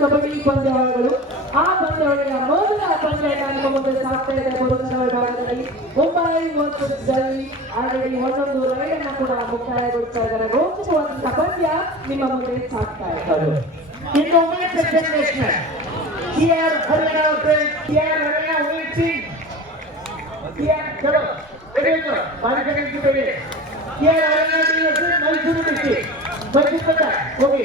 ಕಬಡ್ಡಿ ಪಂದ್ಯಾವಳಿಗಳು ಆ ಪಂದ್ಯಾವಳಿಯ ಮೊದಲ ಪಂದ್ಯವನ್ನು ಮುಂದೆ ಸಾಕ್ತಾ ಇದೆ ವಿಭಾಗದಲ್ಲಿ ಮುಂಬೈ ಮತ್ತು ಡೆಲ್ಲಿ ಒಂದೊಂದು ಕೂಡ ಮುಕ್ತಾಯಗೊಳಿಸ್ತಾ ಇದ್ದಾರೆ ರೋಚಕವಾದಂತಹ ಪಂದ್ಯ ನಿಮ್ಮ ಮುಂದೆ ಸಾಕ್ತಾ ಇದ್ದಾರೆ ಮೈಸೂರು ಹೋಗಿ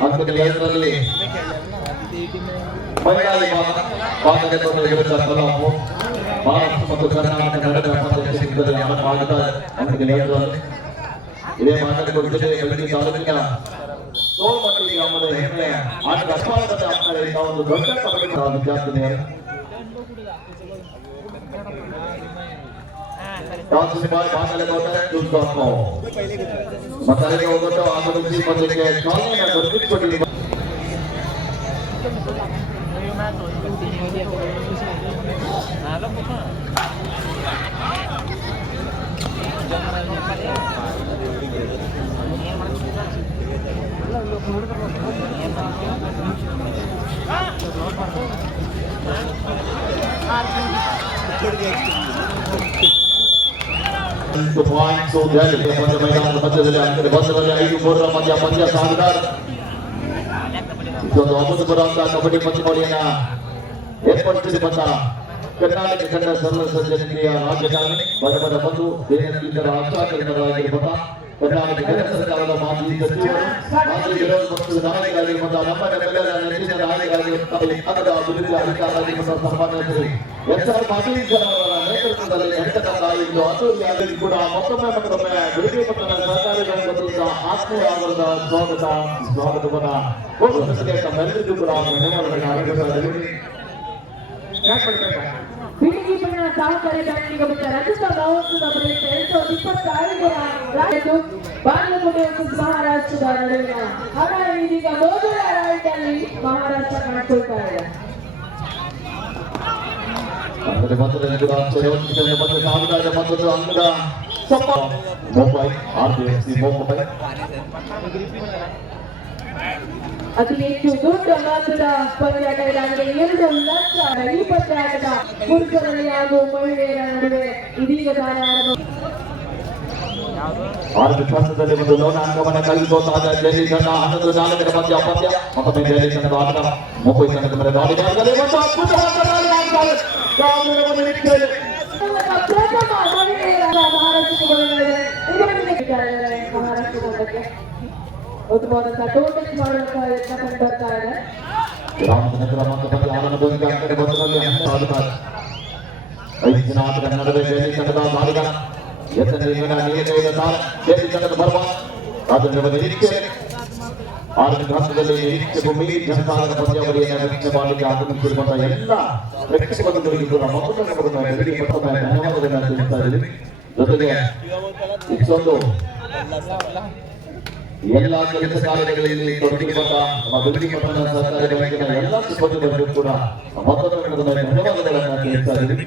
ಇದರಲ್ಲಿ ಮೈಗಾಲಿ ಭಾರತ ಮತ್ತು ಕರ್ನಾಟಕ ಕನ್ನಡ ಇದೇ ಮಾತುಕತೆ ಜೊತೆ ಎಲ್ಲರಿಗೆ ತಾಲೂಕಿನ ಸೋಮನಹಳ್ಳಿ ಗ್ರಾಮದ ಹೆಮ್ಮೆಯ ಒಂದು ದೊಡ್ಡ डांस से बाद भाग अलग होता है दूसरा को बताने के होगा तो आप लोग इसी पर लेके कौन या कुछ को नहीं Thank you. ಒಂದು ಪಾಯಿಂಟ್ ಸೋಲ್ಯಾಗಿದೆ ಪಂದ್ಯ ಮೈದಾನದ ಮಧ್ಯದಲ್ಲಿ ಅಂಕದ ಬಂದದಲ್ಲಿ ಐದು ಮೂರರ ಮಧ್ಯ ಪಂದ್ಯ ಸಾಗಿದಾರ್ ಇದೊಂದು ಒಂಬತ್ತು ಬರುವಂತಹ ಕಬಡ್ಡಿ ಪಂದ್ಯಾವಳಿಯನ್ನ ಏರ್ಪಡಿಸಿರುವಂತ ಕರ್ನಾಟಕ ತಂಡ ಸರ್ವ ಸಜ್ಜನಿಕೆಯ ರಾಜ್ಯ ಕಾರಣಿ ಪದ ಪದ ಬಂದು ದೇಶದಲ್ಲಿದ್ದರ ಆಚಾರಕರಿಗಿರುವಂತ ಕರ್ನಾಟಕ ಕೇಂದ್ರ ಸರ್ಕಾರದ ಮಾಜಿ ಸಚಿವರು ಮಾಜಿ ವಿರೋಧ ಪಕ್ಷದ ನಾಯಕರಾಗಿರುವಂತಹ ನಮ್ಮ ನಮ್ಮೆಲ್ಲರ ನೆಚ್ಚಿನ ನಾಯಕರಾಗಿರುವಂತಹ ಪದದ ಅಭಿವೃದ್ಧಿ ಅಧಿಕಾರಿಯಾಗಿರುವಂತಹ ಸನ್ಮಾನ್ಯ ಎಸ್ ಆರ್ ಪಾಟೀಲ್ ಸರ್ ಅವರ ಹಂತದಲ್ಲಿ ಘಟಕದ ಇಂದು ಕೂಡ ಮತ್ತೊಮ್ಮೆ ಮತ್ತೊಮ್ಮೆ ಬಿಡುಗಡೆ ಪಟ್ಟಣ ಸರ್ಕಾರಗಳ ಸ್ವಾಗತ ಸ್ವಾಗತವನ್ನ ಇದೀಗ අපේ මතද නිකුදාත් සේවක කියන මතද සාමුදාය මතද අංගා සම්ප මොබයි ආර්ජී මොබයි ಅತಿ ಹೆಚ್ಚು ದೊಡ್ಡ ಗಾತ್ರದ ಸ್ಪರ್ಧಾಟ ಇಲಾಖೆ ಎರಡು ಲಕ್ಷ ಇಪ್ಪತ್ತಾಟದ ಪುರುಷರಲ್ಲಿ ಹಾಗೂ ಮಹಿಳೆಯರ ನಡುವೆ ಇದೀಗ ಧಾರಾಳ ಆರು ವಿಶ್ವಾಸದಲ್ಲಿ ಒಂದು ಲೋಣ ಅಂಗವನ್ನು ಕಳೆದುಕೊಂಡಾದ ಜೈಲಿ ತಂಡ ಹನ್ನೊಂದು ನಾಲ್ಕರ ಮಧ್ಯ ಅಪತ್ಯ ಮತ್ತೊಮ್ಮೆ ಜೈಲಿ ತಂಡದ ಆಟ ಮುಂಬೈ ತಂಡದ ಮೇಲೆ ದಾಳಿ ಮಾಡಿದರೆ ಮತ್ತು ಅದ್ಭುತವಾದ ಯತ್ನ ನಿರ್ಮಾಣ ನೀರು ಕೈದ ಸಾಲ ದೇಶ ಜನದ ಬರುವ ಅದನ್ನು ನಿರೀಕ್ಷೆ ಆರಂಭಿಕ ಹಂತದಲ್ಲಿ ನಿರೀಕ್ಷೆ ಭೂಮಿ ಜನತಾಣದ ಪಂದ್ಯಾವಳಿಯನ್ನು ನಿರೀಕ್ಷೆ ಮಾಡಲಿಕ್ಕೆ ಆಗಮಿಸಿರುವಂತ ಎಲ್ಲ ಪ್ರೇಕ್ಷಕ ಬಂಧುಗಳಿಗೆ ಕೂಡ ಧನ್ಯವಾದಗಳನ್ನು ತಿಳಿಸ್ತಾ ಇದ್ದೀನಿ ಜೊತೆಗೆ ಇಷ್ಟೊಂದು ಎಲ್ಲ ಕೆಲಸ ಕಾರ್ಯಗಳಲ್ಲಿ ನಮ್ಮ ಕೂಡ ಧನ್ಯವಾದಗಳನ್ನು ತಿಳಿಸ್ತಾ ಇದ್ದೀನಿ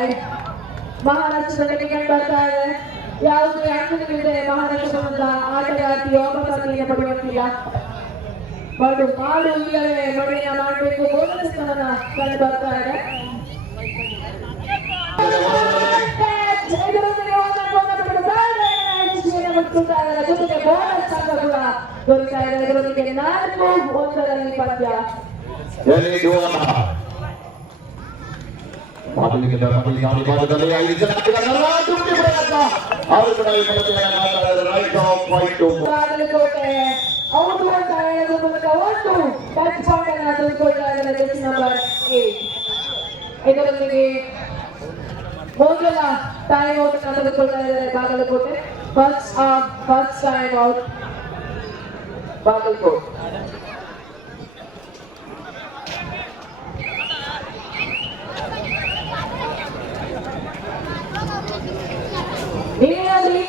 आहे महाराष्ट्र ಸರ್ಟಿಫಿಕೇಟ್ ಬರ್ತಾ ಇದೆ ಯಾವುದೇ ಆಂಕ್ಷನ್ಗಳಿದೆ ಮಹಾರಾಷ್ಟ್ರ ಸಂಬಂಧ ಆಟಗಾರ್ತಿ ವಾಪಸಾತಿಯನ್ನು ಪಡೆಯುತ್ತಿಲ್ಲ ಮತ್ತು ಕಾಡು ಈಗಲೇ ಮಳೆಯ ಮಾಡಬೇಕು ಬೋಧನ ಸ್ಥಾನ ಕಂಡು ಬರ್ತಾ ಇದೆ ಜೊತೆಗೆ ಬೋನಸ್ ತಂಡ ಕೂಡ ದೊರೆತಾ ಇದೆ ಇದರೊಂದಿಗೆ ನಾಲ್ಕು ಒಂದರಲ್ಲಿ ಪದ್ಯ ಮೊದಲಿಗೆ ಧರ್ಮದಲ್ಲಿ ನಾವು ಭಾಗದಲ್ಲಿ ಐದು ಜನ ಕರ್ನಾಟಕಕ್ಕೆ ಬರಲ್ಲ ಅವರು ಕೂಡ ಈ ಮೂಲಕ ಮಾತಾಡಿದ ರೈಟ್ ಆಫ್ ವೈಟ್ ಬಾಗಲಕೋಟೆ ಅವರು ಅಂತ ಹೇಳೋದ್ರ ಮೂಲಕ ಒಟ್ಟು ಟಚ್ ಪಾಯಿಂಟ್ ಬಾಗಲಕೋಟೆ ಆಗಲಿದೆ ನಂಬರ್ 8 ಇದರೊಂದಿಗೆ ಮೊದಲ ಟೈ ಔಟ್ ತೆಗೆದುಕೊಳ್ಳಲಿದೆ Bagalkot first of first time out Bagalkot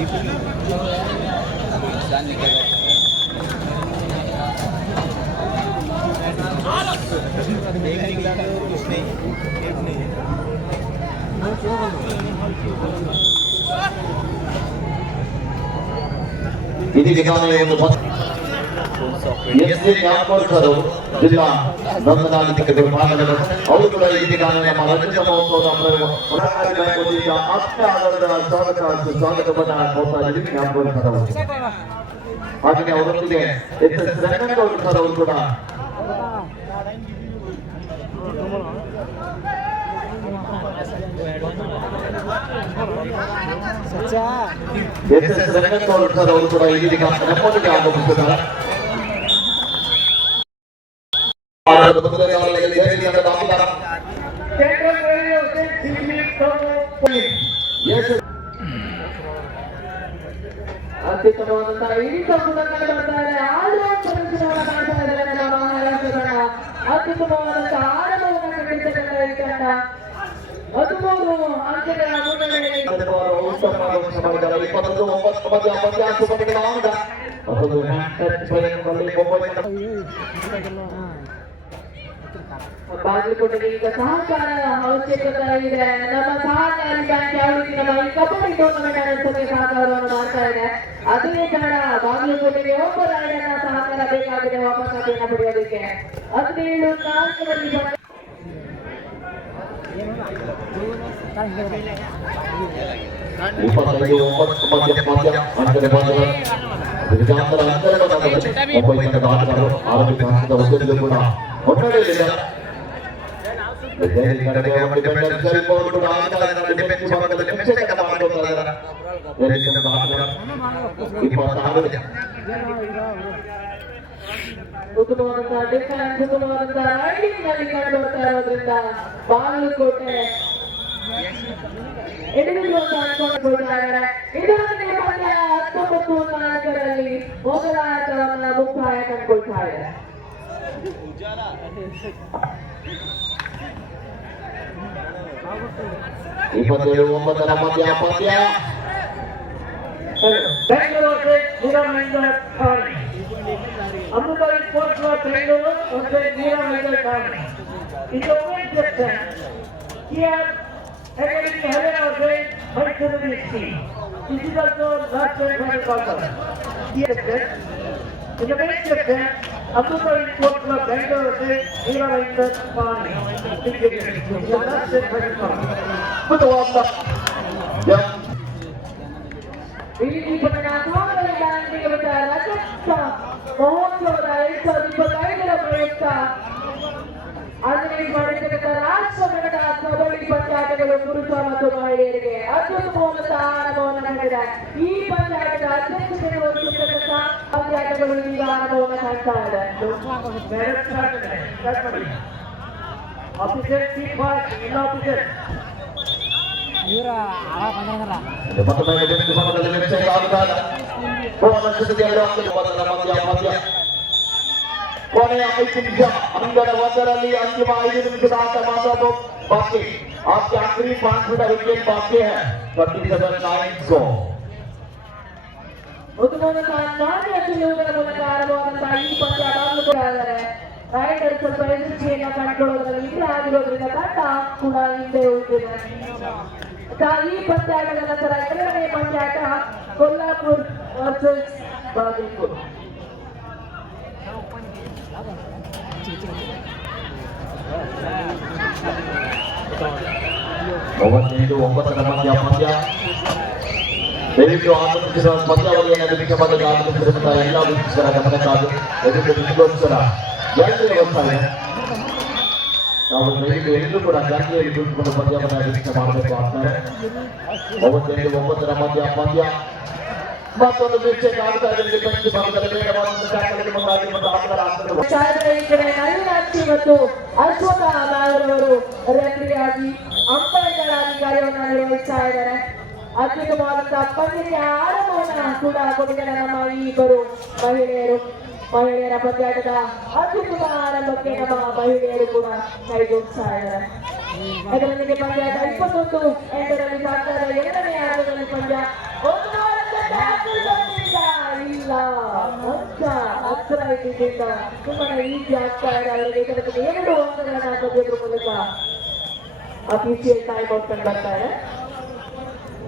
ఇది విధానం ಎಸ್ಸಿ ಕಾನ್ಫರೆನ್ಸರು ಜಿಲ್ಲಾ ದಂಡನಾಧಿಕ ವಿಭಾಗದ ಅವುಗಳ ಇದೀಗ ನಮ್ಮ ರಂಜಿತ ಮಹೋತ್ಸವದ ಪ್ರಯೋಗ ಸ್ವಾಗತ ಹಾಗೆ ಅವರೊಂದಿಗೆ ಕೂಡ ಎಸ್ ಕೂಡ ಅತ್ಯುತ್ತಮವಾದಂತಹ ಇಂಥ ಸುಂದರಗಳು ಬರ್ತಾರೆ ಆಡುವ ಪ್ರದರ್ಶನವನ್ನು ಕಾಣ್ತಾ ಇದ್ದಾರೆ ನಮ್ಮ ಮಹಾರಾಷ್ಟ್ರದ ಅತ್ಯುತ್ತಮವಾದಂತಹ ಆರಂಭವನ್ನು ಕಟ್ಟಿರ್ತಕ್ಕಂಥ ಈ ತಂಡ ಹದಿಮೂರು ಅಂಕಗಳ ಮುನ್ನಡೆಯಲ್ಲಿ ಇಪ್ಪತ್ತೊಂದು ಒಂಬತ್ತು ಮಧ್ಯ ಪಂಚಾಯತ್ ಮುಂಬೈ ಬಾಗಲಕೋಟೆಗೆ ಸಹಕಾರ ಅವಶ್ಯಕತೆಗಳಿದೆ ನಮ್ಮ ಸಹಕಾರಿ ಬ್ಯಾಂಕ್ ಯಾವ ರೀತಿ ನಮ್ಮ ಕಬಡ್ಡಿ ಟೂರ್ನಮೆಂಟ್ ನಡೆಸೋಕೆ ಸಹಕಾರವನ್ನು ಮಾಡ್ತಾ ಇದೆ ಅದೇ ಕಾರಣ ಬಾಗಲಕೋಟೆಗೆ ಒಬ್ಬ ರಾಯಣ್ಣ ಸಹಕಾರ ಬೇಕಾಗಿದೆ ವಾಪಸ್ ಅದನ್ನ ಪಡೆಯೋದಕ್ಕೆ ಹದಿನೇಳು ನಾಲ್ಕು ಮಂದಿ ಇಪ್ಪತ್ತೈದು ಒಂಬತ್ತು ಮಧ್ಯ ಮಧ್ಯ ಹಣದ ಬಾಧಕ ವಿಜಾಂತರ ಅಂತರ ಮುಂಬೈಯಿಂದ ಆಟಗಾರರು ಆರಂಭಿಕ ಹಂತದ ಒತ್ತಡದಲ್ಲಿ ಕೂಡ ಒತ್ತಡವಿಲ್ಲ ಉತ್ತಮವಾದಂತಹ ಡಿಫೆನ್ಸ್ ಉತ್ತಮವಾದಂತಹ ಕಂಡು ಬರ್ತಾ ಇರೋದ್ರಿಂದ ಬಾಗಲಕೋಟೆ ಹತ್ತೊಂಬತ್ತು ನಾಲ್ಕರಲ್ಲಿ ಮೊದಲ ಆಟವನ್ನ ಮುಕ್ತಾಯ ಕಂಡುಕೊಳ್ತಾ ಇದ್ದಾರೆ उजाला ಇಪ್ಪತ್ತೇಳು ಒಂಬತ್ತರ ಮಧ್ಯ ಪಂದ್ಯ ಬೆಂಗಳೂರು ನೂರ ಅಂಬುಬಾರಿ ಕೋರ್ಟ್ ಬೆಂಗಳೂರು ಒಂದು ನೂರ ಮೈಂದ್ರ ಕಾರಣ ಇದು ಕಿಯರ್ ಅಕಾಡೆಮಿ ಹರಿಯಾಣವರಿಗೆ ಮೈಸೂರು ನಿಲ್ಲಿಸಿ ಇದು ಲಾಸ್ಟ್ ಟೈಮ್ ಮಾಡಿಕೊಂಡು ಇದು best Abdullah Club Bangladesh, Iranian Fani, Mutawalla. Ini penengahan dengan dikebetulan kita mohon saudari saudari dalam mereka. Ada yang mana kita rasa mereka saudari percaya kalau guru sama tu mahirnya. Atau semua kita mohon mereka. Ini percaya ಅಧ್ಯಕ್ಷರ ಒಂದು ಪುಸ್ತಕ ಅಭ್ಯಾಸಗಳು ಈಗ ಅನುಭವ ಆಗ್ತಾ ಇದೆ ಇವರ ಆ ಬಂದ್ರ ಮತ್ತೊಮ್ಮೆ ಡೆಬಿಟ್ ಭಾಗದಲ್ಲಿ ವೆಚ್ಚ ಆಗುತ್ತಾರೆ ಕೋಣ ಸ್ಥಿತಿ ಎರಡು ಅಂಕದ ಮೊದಲ ಮಧ್ಯ ಮಧ್ಯ ಕೊನೆಯ ಐದು ನಿಮಿಷ ಅಂಗದ ಒಂದರಲ್ಲಿ ಅಂತಿಮ ಐದು ನಿಮಿಷದ ಆಟ ಮಾತ್ರ ಬಾಕಿ आपके आखिरी पांच मिनट विकेट बाकी है प्रतिशत नाइन सौ ಉತ್ತಮವಾದ ಪ್ರಯೋಜನ ರೈಡರ್ ಸ್ವಲ್ಪ ಎದುರುಚಿಯನ್ನು ಕಂಡುಕೊಳ್ಳೋದ್ರಲ್ಲಿ ಆಗಿರೋದ್ರಿಂದ ತಂಡ ಕೂಡ ಹಿಂದೆ ಹೋಗ್ತಿದೆ ಈ ಪಂದ್ಯಾಟದ ನಂತರ ಎರಡನೇ ಪಂದ್ಯಾಟ ಕೊಲ್ಲಾಪುರ್ ವರ್ಸಸ್ ಬಾಗಲಕೋಟೆ ಒಂಬತ್ತೈದು ಒಂಬತ್ತರ ಮಧ್ಯ ಪಂದ್ಯ ದಯವಿಟ್ಟು ಆಗಮಿಸಿದ ಪಂದ್ಯಾವಳಿಯನ್ನು ನಿಮಿಷವಾಗಿ ಎಲ್ಲ ವೀಕ್ಷಕರ ಗಮನಕ್ಕಾಗಿ ದಯವಿಟ್ಟು ನಿಮಗೋಸ್ಕರ ಜಾಸ್ತಿ ವ್ಯವಸ್ಥೆ ಇದೆ ನಾವು ದಯವಿಟ್ಟು ಎಲ್ಲರೂ ಕೂಡ ಜಾತಿಯಲ್ಲಿ ಕುಳಿತುಕೊಂಡು ಪಂದ್ಯವನ್ನು ಮಾಡಬೇಕು ಆಗ್ತಾರೆ ಒಂಬತ್ತರಲ್ಲಿ ಒಂಬತ್ತರ ಮಧ್ಯ ಪಂದ್ಯ ಮತ್ತು ಆಟಗಾರ ಆಗ್ತಾರೆ ಚಾಟದ ಈ ಕಡೆ ನಳಿನಾಕ್ಷಿ ಅದ್ಭುತವಾದಂತಹ ಪಂದ್ಯಕ್ಕೆ ಆರಂಭವನ್ನ ಕೂಡ ಕೊಟ್ಟಿದ್ದಾರೆ ನಮ್ಮ ಈ ಇಬ್ಬರು ಮಹಿಳೆಯರು ಮಹಿಳೆಯರ ಪಂದ್ಯಾಟದ ಅದ್ಭುತ ಆರಂಭಕ್ಕೆ ನಮ್ಮ ಮಹಿಳೆಯರು ಕೂಡ ಕೈಗೊಳ್ತಾ ಇದ್ದಾರೆ ಅದರೊಂದಿಗೆ ಪಂದ್ಯಾಟ ಇಪ್ಪತ್ತೊಂದು ಎಂಟರಲ್ಲಿ ಸಾಕಾರ ಎರಡನೇ ಆಟದಲ್ಲಿ ಪಂದ್ಯ ಇಲ್ಲ ಅಂತ ಟೈಮ್ ಔಟ್ ಬರ್ತಾರೆ